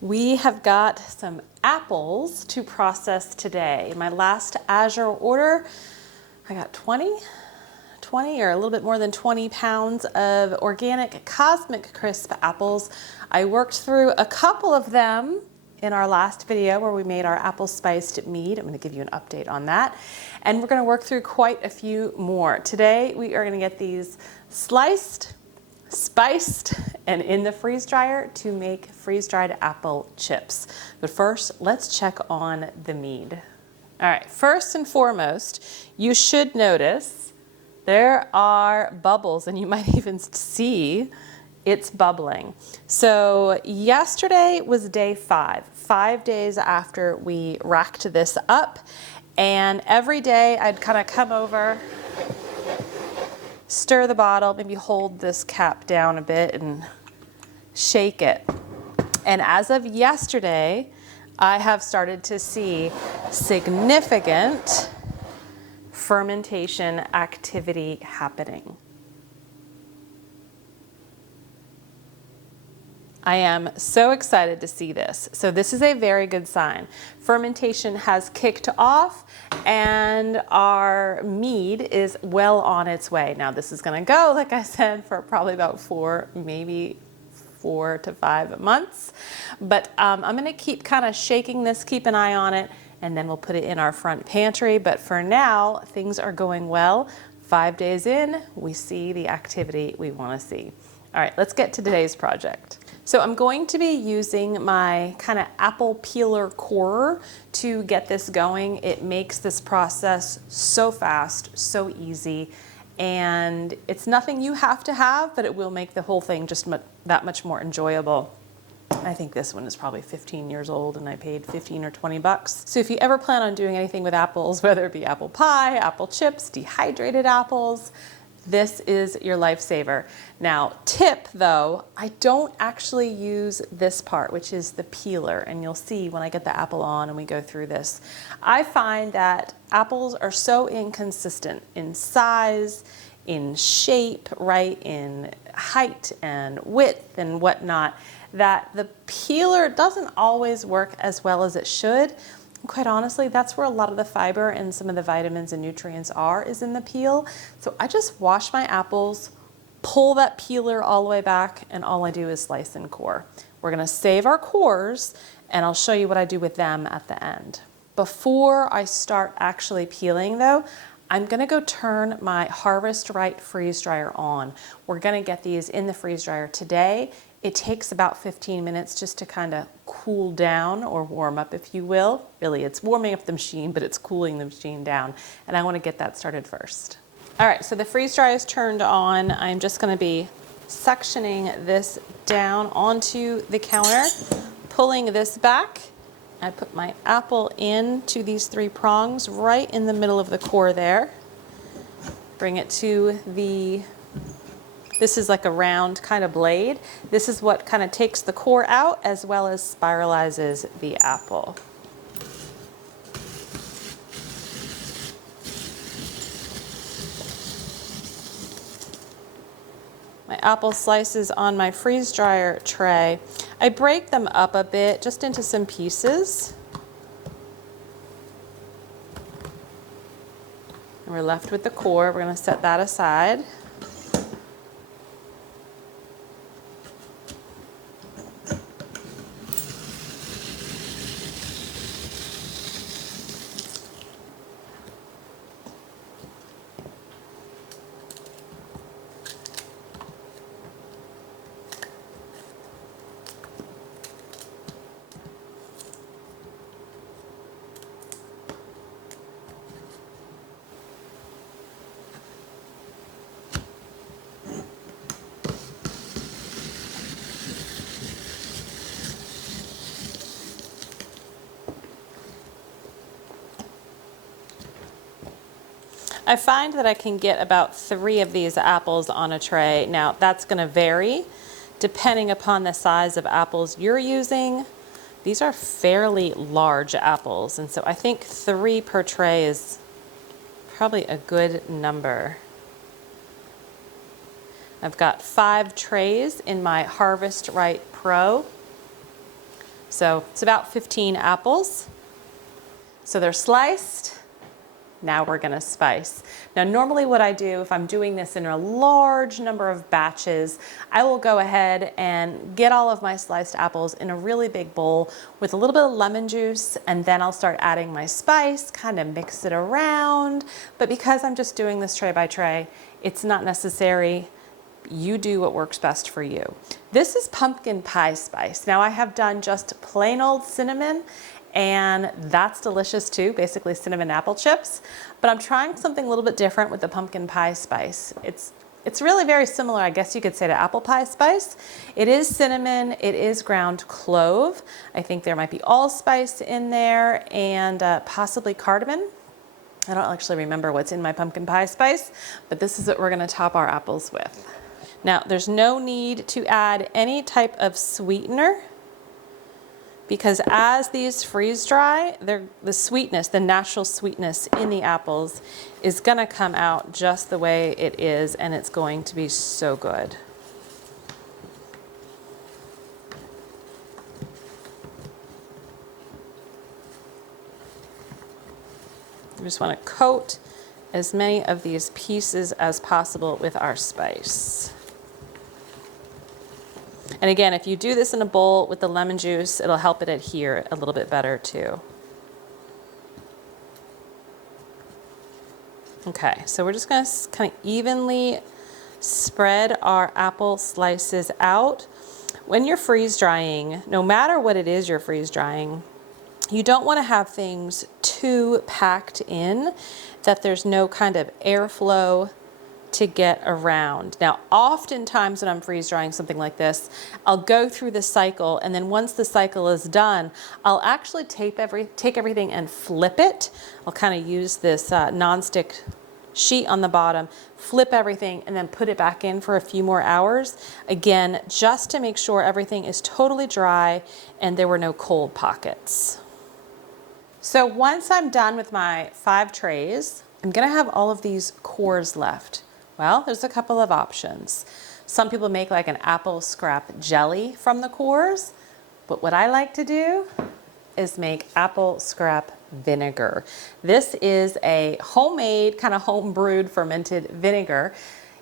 We have got some apples to process today. My last Azure order, I got 20 or a little bit more than 20 pounds of organic Cosmic Crisp apples. I worked through a couple of them in our last video where we made our apple spiced mead. I'm going to give you an update on that. And we're going to work through quite a few more. Today we are going to get these sliced, spiced, and in the freeze dryer to make freeze-dried apple chips. But first, let's check on the mead. All right, first and foremost, you should notice there are bubbles, and you might even see it's bubbling. So yesterday was day 5 days after we racked this up, and every day I'd kind of come over, stir the bottle, maybe hold this cap down a bit and shake it. And as of yesterday, I have started to see significant fermentation activity happening. I am so excited to see this. So this is a very good sign. Fermentation has kicked off and our mead is well on its way. Now this is gonna go, like I said, for probably about 4 to 5 months. But I'm gonna keep kind of shaking this, keep an eye on it, and then we'll put it in our front pantry. But for now, things are going well. 5 days in, we see the activity we wanna see. All right, let's get to today's project. So I'm going to be using my kind of apple peeler corer to get this going. It makes this process so fast, so easy, and it's nothing you have to have, but it will make the whole thing just that much more enjoyable. I think this one is probably 15 years old and I paid 15 or 20 bucks. So if you ever plan on doing anything with apples, whether it be apple pie, apple chips, dehydrated apples, this is your lifesaver. Now, tip though, I don't actually use this part, which is the peeler, and you'll see when I get the apple on and we go through this. I find that apples are so inconsistent in size, in shape, right, in height and width and whatnot, that the peeler doesn't always work as well as it should. Quite honestly, that's where a lot of the fiber and some of the vitamins and nutrients are, is in the peel. So I just wash my apples, pull that peeler all the way back, and all I do is slice and core. We're gonna save our cores, and I'll show you what I do with them at the end. Before I start actually peeling though, I'm gonna go turn my Harvest Right freeze dryer on. We're gonna get these in the freeze dryer today. It takes about 15 minutes just to kind of cool down or warm up, if you will. Really, it's warming up the machine, but it's cooling the machine down. And I want to get that started first. All right, so the freeze dryer is turned on. I'm just going to be suctioning this down onto the counter, pulling this back. I put my apple into these 3 prongs right in the middle of the core there. Bring it to this is like a round kind of blade. This is what kind of takes the core out as well as spiralizes the apple. My apple slices on my freeze dryer tray. I break them up a bit just into some pieces. And we're left with the core. We're going to set that aside. I find that I can get about 3 of these apples on a tray. Now that's going to vary depending upon the size of apples you're using. These are fairly large apples, and so I think 3 per tray is probably a good number. I've got 5 trays in my Harvest Right Pro. So it's about 15 apples. So they're sliced. Now we're gonna spice. Now normally what I do if I'm doing this in a large number of batches, I will go ahead and get all of my sliced apples in a really big bowl with a little bit of lemon juice, and then I'll start adding my spice, kind of mix it around. But because I'm just doing this tray by tray, it's not necessary. You do what works best for you. This is pumpkin pie spice. Now I have done just plain old cinnamon, and that's delicious too, basically cinnamon apple chips. But I'm trying something a little bit different with the pumpkin pie spice. It's really very similar, I guess you could say, to apple pie spice. It is cinnamon, it is ground clove. I think there might be allspice in there, and possibly cardamom. I don't actually remember what's in my pumpkin pie spice, but this is what we're gonna top our apples with. Now, there's no need to add any type of sweetener, because as these freeze dry, the sweetness, the natural sweetness in the apples is gonna come out just the way it is, and it's going to be so good. We just wanna coat as many of these pieces as possible with our spice. And again, if you do this in a bowl with the lemon juice, it'll help it adhere a little bit better too. Okay, so we're just gonna kind of evenly spread our apple slices out. When you're freeze drying, no matter what it is you're freeze drying, you don't want to have things too packed in that there's no kind of airflow to get around. Now, oftentimes when I'm freeze drying something like this, I'll go through the cycle, and then once the cycle is done, I'll actually take everything and flip it. I'll kind of use this non-stick sheet on the bottom, flip everything, and then put it back in for a few more hours. Again, just to make sure everything is totally dry and there were no cold pockets. So once I'm done with my 5 trays, I'm gonna have all of these cores left. Well, there's a couple of options. Some people make like an apple scrap jelly from the cores, but what I like to do is make apple scrap vinegar. This is a homemade, kind of home brewed fermented vinegar.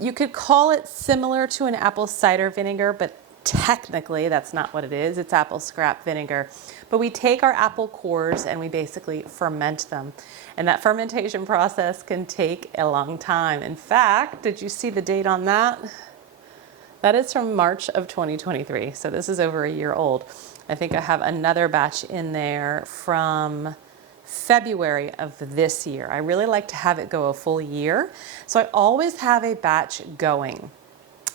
You could call it similar to an apple cider vinegar, but technically that's not what it is. It's apple scrap vinegar. But we take our apple cores and we basically ferment them. And that fermentation process can take a long time. In fact, did you see the date on that? That is from March of 2023. So this is over a year old. I think I have another batch in there from February of this year. I really like to have it go a full year. So I always have a batch going.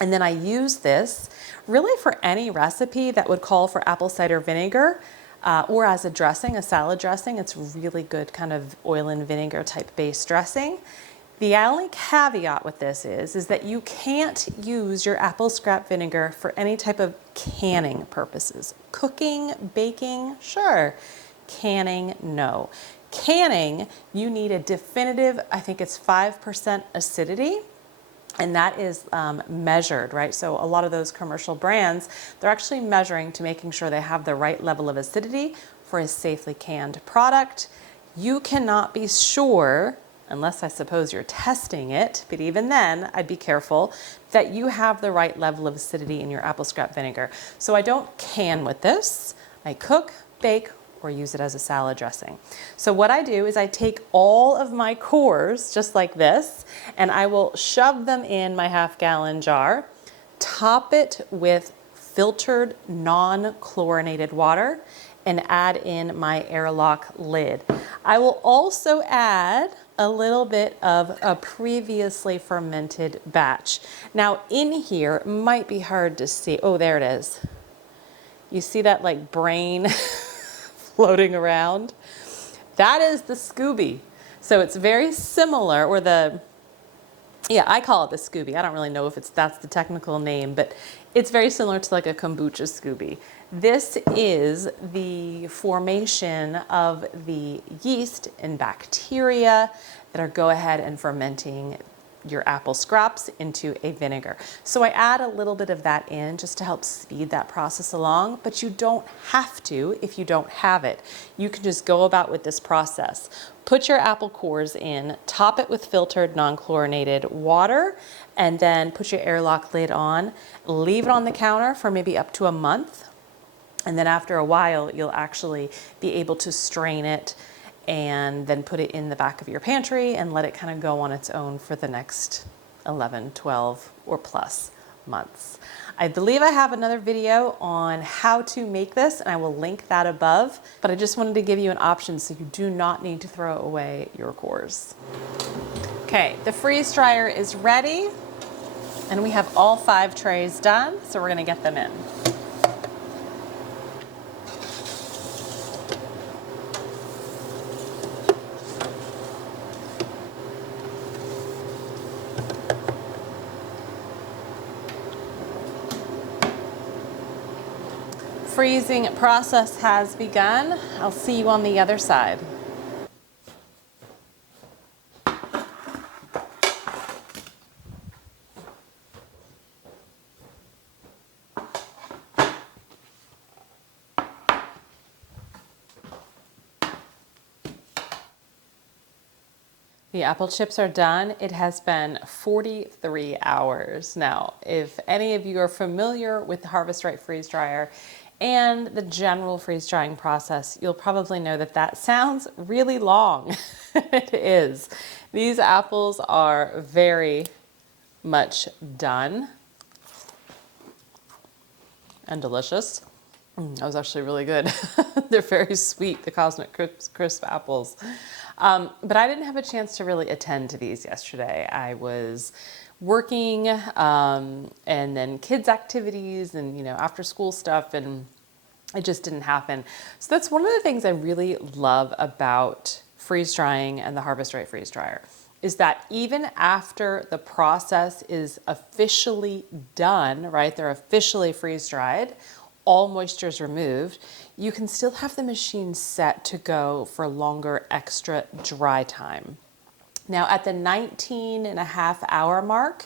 And then I use this really for any recipe that would call for apple cider vinegar, or as a dressing, a salad dressing. It's really good kind of oil and vinegar type base dressing. The only caveat with this is that you can't use your apple scrap vinegar for any type of canning purposes. Cooking, baking, sure. Canning, no. Canning, you need a definitive, I think it's 5% acidity. And that is measured, right? So a lot of those commercial brands, they're actually measuring to making sure they have the right level of acidity for a safely canned product. You cannot be sure, unless I suppose you're testing it, but even then, I'd be careful that you have the right level of acidity in your apple scrap vinegar. So I don't can with this. I cook, bake, or use it as a salad dressing. So what I do is I take all of my cores, just like this, and I will shove them in my half-gallon jar, top it with filtered non-chlorinated water, and add in my airlock lid. I will also add a little bit of a previously fermented batch. Now in here, it might be hard to see. Oh, there it is. You see that like brain floating around? That is the Scooby. So it's very similar, or I call it the Scooby. I don't really know if that's the technical name, but it's very similar to like a kombucha Scooby. This is the formation of the yeast and bacteria that are go ahead and fermenting your apple scraps into a vinegar. So I add a little bit of that in just to help speed that process along, but you don't have to if you don't have it. You can just go about with this process. Put your apple cores in, top it with filtered non-chlorinated water, and then put your airlock lid on. Leave it on the counter for maybe up to a month. And then after a while, you'll actually be able to strain it and then put it in the back of your pantry and let it kind of go on its own for the next 11, 12 or plus months. I believe I have another video on how to make this, and I will link that above, but I just wanted to give you an option so you do not need to throw away your cores. Okay, the freeze dryer is ready, and we have all 5 trays done, so we're gonna get them in. Freezing process has begun. I'll see you on the other side. The apple chips are done. It has been 43 hours. Now, if any of you are familiar with the Harvest Right freeze dryer and the general freeze drying process, you'll probably know that that sounds really long. It is. These apples are very much done and delicious. That was actually really good. They're very sweet, the Cosmic Crisp apples. But I didn't have a chance to really attend to these yesterday. I was working and then kids activities and after school stuff, and it just didn't happen. So that's one of the things I really love about freeze drying and the Harvest Right freeze dryer is that even after the process is officially done, right? They're officially freeze dried, all moisture is removed, you can still have the machine set to go for longer extra dry time. Now at the 19.5-hour mark,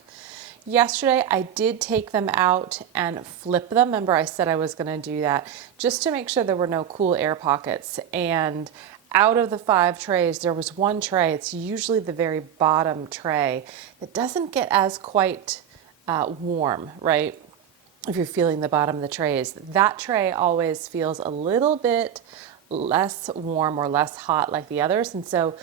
yesterday I did take them out and flip them. Remember I said I was gonna do that just to make sure there were no cool air pockets. And out of the 5 trays, there was one tray, it's usually the very bottom tray, that doesn't get as quite warm, right? If you're feeling the bottom of the trays, that tray always feels a little bit less warm or less hot like the others. And so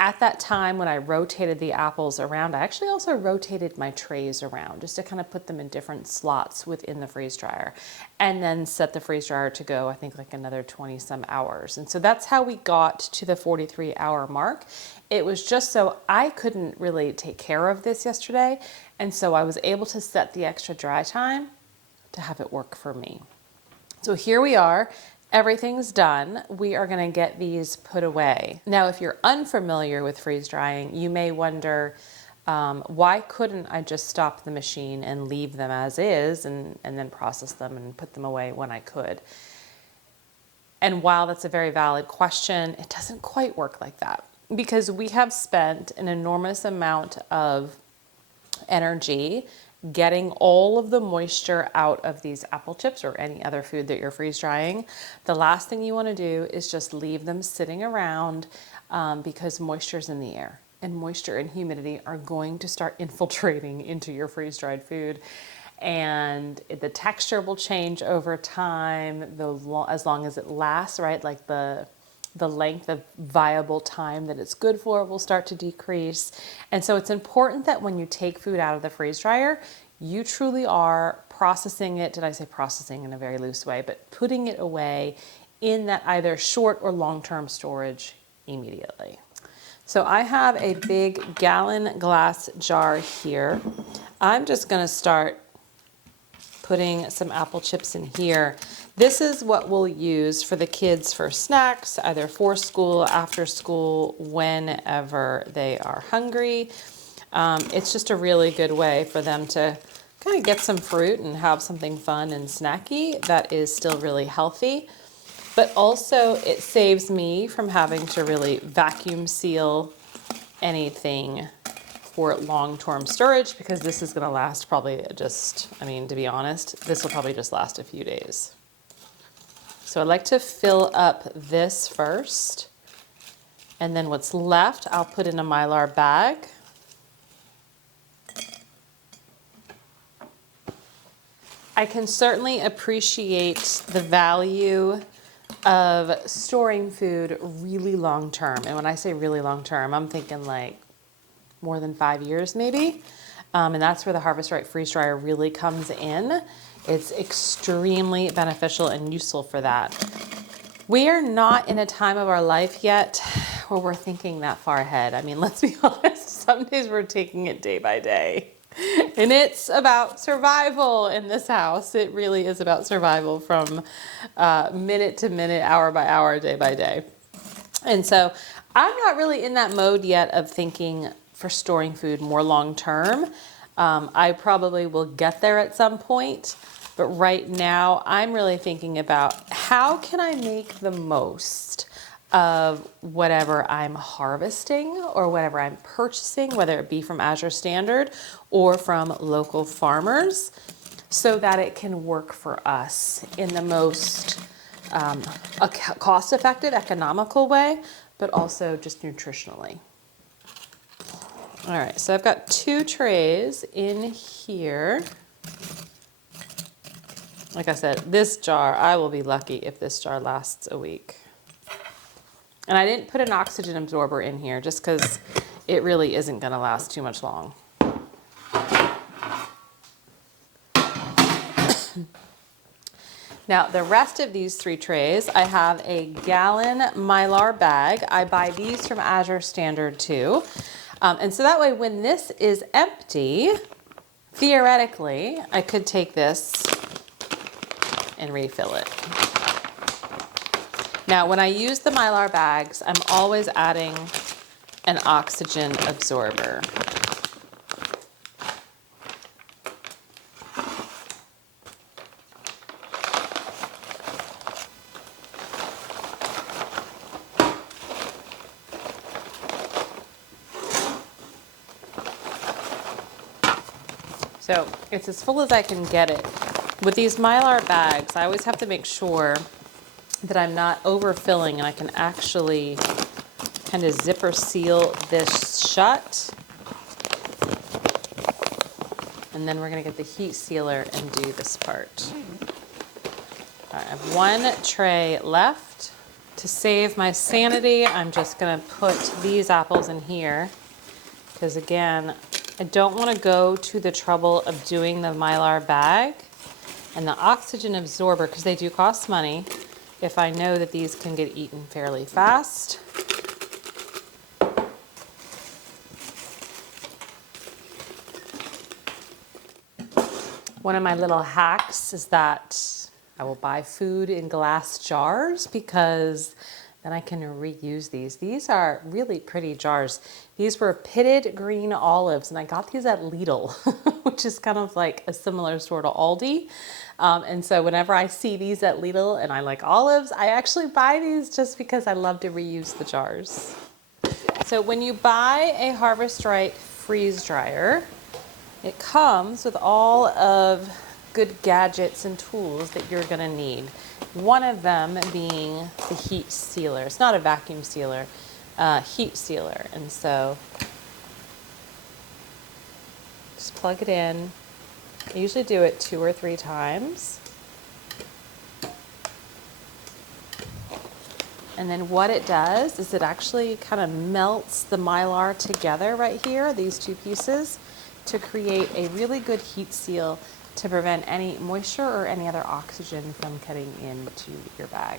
at that time when I rotated the apples around, I actually also rotated my trays around just to kind of put them in different slots within the freeze dryer, and then set the freeze dryer to go, I think like another 20 some hours. And so that's how we got to the 43-hour mark. It was just so I couldn't really take care of this yesterday. And so I was able to set the extra dry time to have it work for me. So here we are, everything's done. We are gonna get these put away. Now, if you're unfamiliar with freeze drying, you may wonder, why couldn't I just stop the machine and leave them as is and then process them and put them away when I could? And while that's a very valid question, it doesn't quite work like that, because we have spent an enormous amount of energy getting all of the moisture out of these apple chips or any other food that you're freeze drying. The last thing you want to do is just leave them sitting around because moisture's in the air, and moisture and humidity are going to start infiltrating into your freeze dried food, and the texture will change over time as long as it lasts, right? Like the length of viable time that it's good for will start to decrease. And so it's important that when you take food out of the freeze dryer, you truly are processing it, did I say processing in a very loose way, but putting it away in that either short or long-term storage immediately. So I have a big gallon glass jar here. I'm just gonna start putting some apple chips in here. This is what we'll use for the kids for snacks, either for school, after school, whenever they are hungry. It's just a really good way for them to kind of get some fruit and have something fun and snacky that is still really healthy. But also it saves me from having to really vacuum seal anything for long-term storage because this is gonna last probably just, I mean, to be honest, this will probably just last a few days. So I'd like to fill up this first, and then what's left, I'll put in a Mylar bag. I can certainly appreciate the value of storing food really long term. And when I say really long term, I'm thinking like more than 5 years maybe. And that's where the Harvest Right freeze dryer really comes in. It's extremely beneficial and useful for that. We are not in a time of our life yet where we're thinking that far ahead. I mean, let's be honest, some days we're taking it day by day. And it's about survival in this house. It really is about survival from minute to minute, hour by hour, day by day. And so I'm not really in that mode yet of thinking for storing food more long term. I probably will get there at some point. But right now I'm really thinking about how can I make the most of whatever I'm harvesting or whatever I'm purchasing, whether it be from Azure Standard or from local farmers, so that it can work for us in the most cost-effective, economical way, but also just nutritionally. All right, so I've got 2 trays in here. Like I said, this jar, I will be lucky if this jar lasts a week. And I didn't put an oxygen absorber in here just because it really isn't going to last too much long. Now, the rest of these 3 trays, I have a gallon Mylar bag. I buy these from Azure Standard too. And so that way, when this is empty, theoretically, I could take this and refill it. Now, when I use the Mylar bags, I'm always adding an oxygen absorber. So it's as full as I can get it. With these Mylar bags, I always have to make sure that I'm not overfilling and I can actually kind of zipper seal this shut. And then we're gonna get the heat sealer and do this part. All right, I have 1 tray left. To save my sanity, I'm just gonna put these apples in here because again, I don't wanna go to the trouble of doing the Mylar bag and the oxygen absorber because they do cost money if I know that these can get eaten fairly fast. One of my little hacks is that I will buy food in glass jars because then I can reuse these. These are really pretty jars. These were pitted green olives and I got these at Lidl, which is kind of like a similar store to Aldi. And so whenever I see these at Lidl and I like olives, I actually buy these just because I love to reuse the jars. So when you buy a Harvest Right freeze dryer, it comes with all of good gadgets and tools that you're gonna need. One of them being the heat sealer. It's not a vacuum sealer, heat sealer. And so just plug it in. I usually do it 2 or 3 times. And then what it does is it actually kind of melts the Mylar together right here, these 2 pieces, to create a really good heat seal to prevent any moisture or any other oxygen from getting into your bag.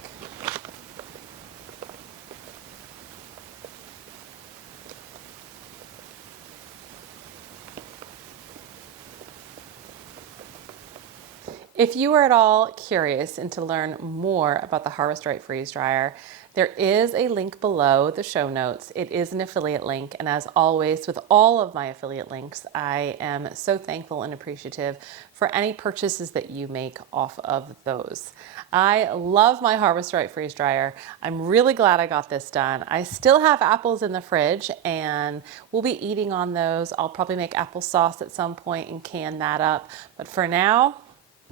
If you are at all curious and to learn more about the Harvest Right freeze dryer, there is a link below the show notes. It is an affiliate link, and as always with all of my affiliate links, I am so thankful and appreciative for any purchases that you make off of those. I love my Harvest Right freeze dryer. I'm really glad I got this done. I still have apples in the fridge and we'll be eating on those. I'll probably make applesauce at some point and can that up, but for now,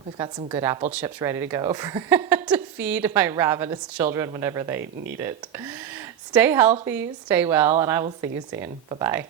we've got some good apple chips ready to go to feed my ravenous children whenever they need it. Stay healthy, stay well, and I will see you soon. Bye-bye.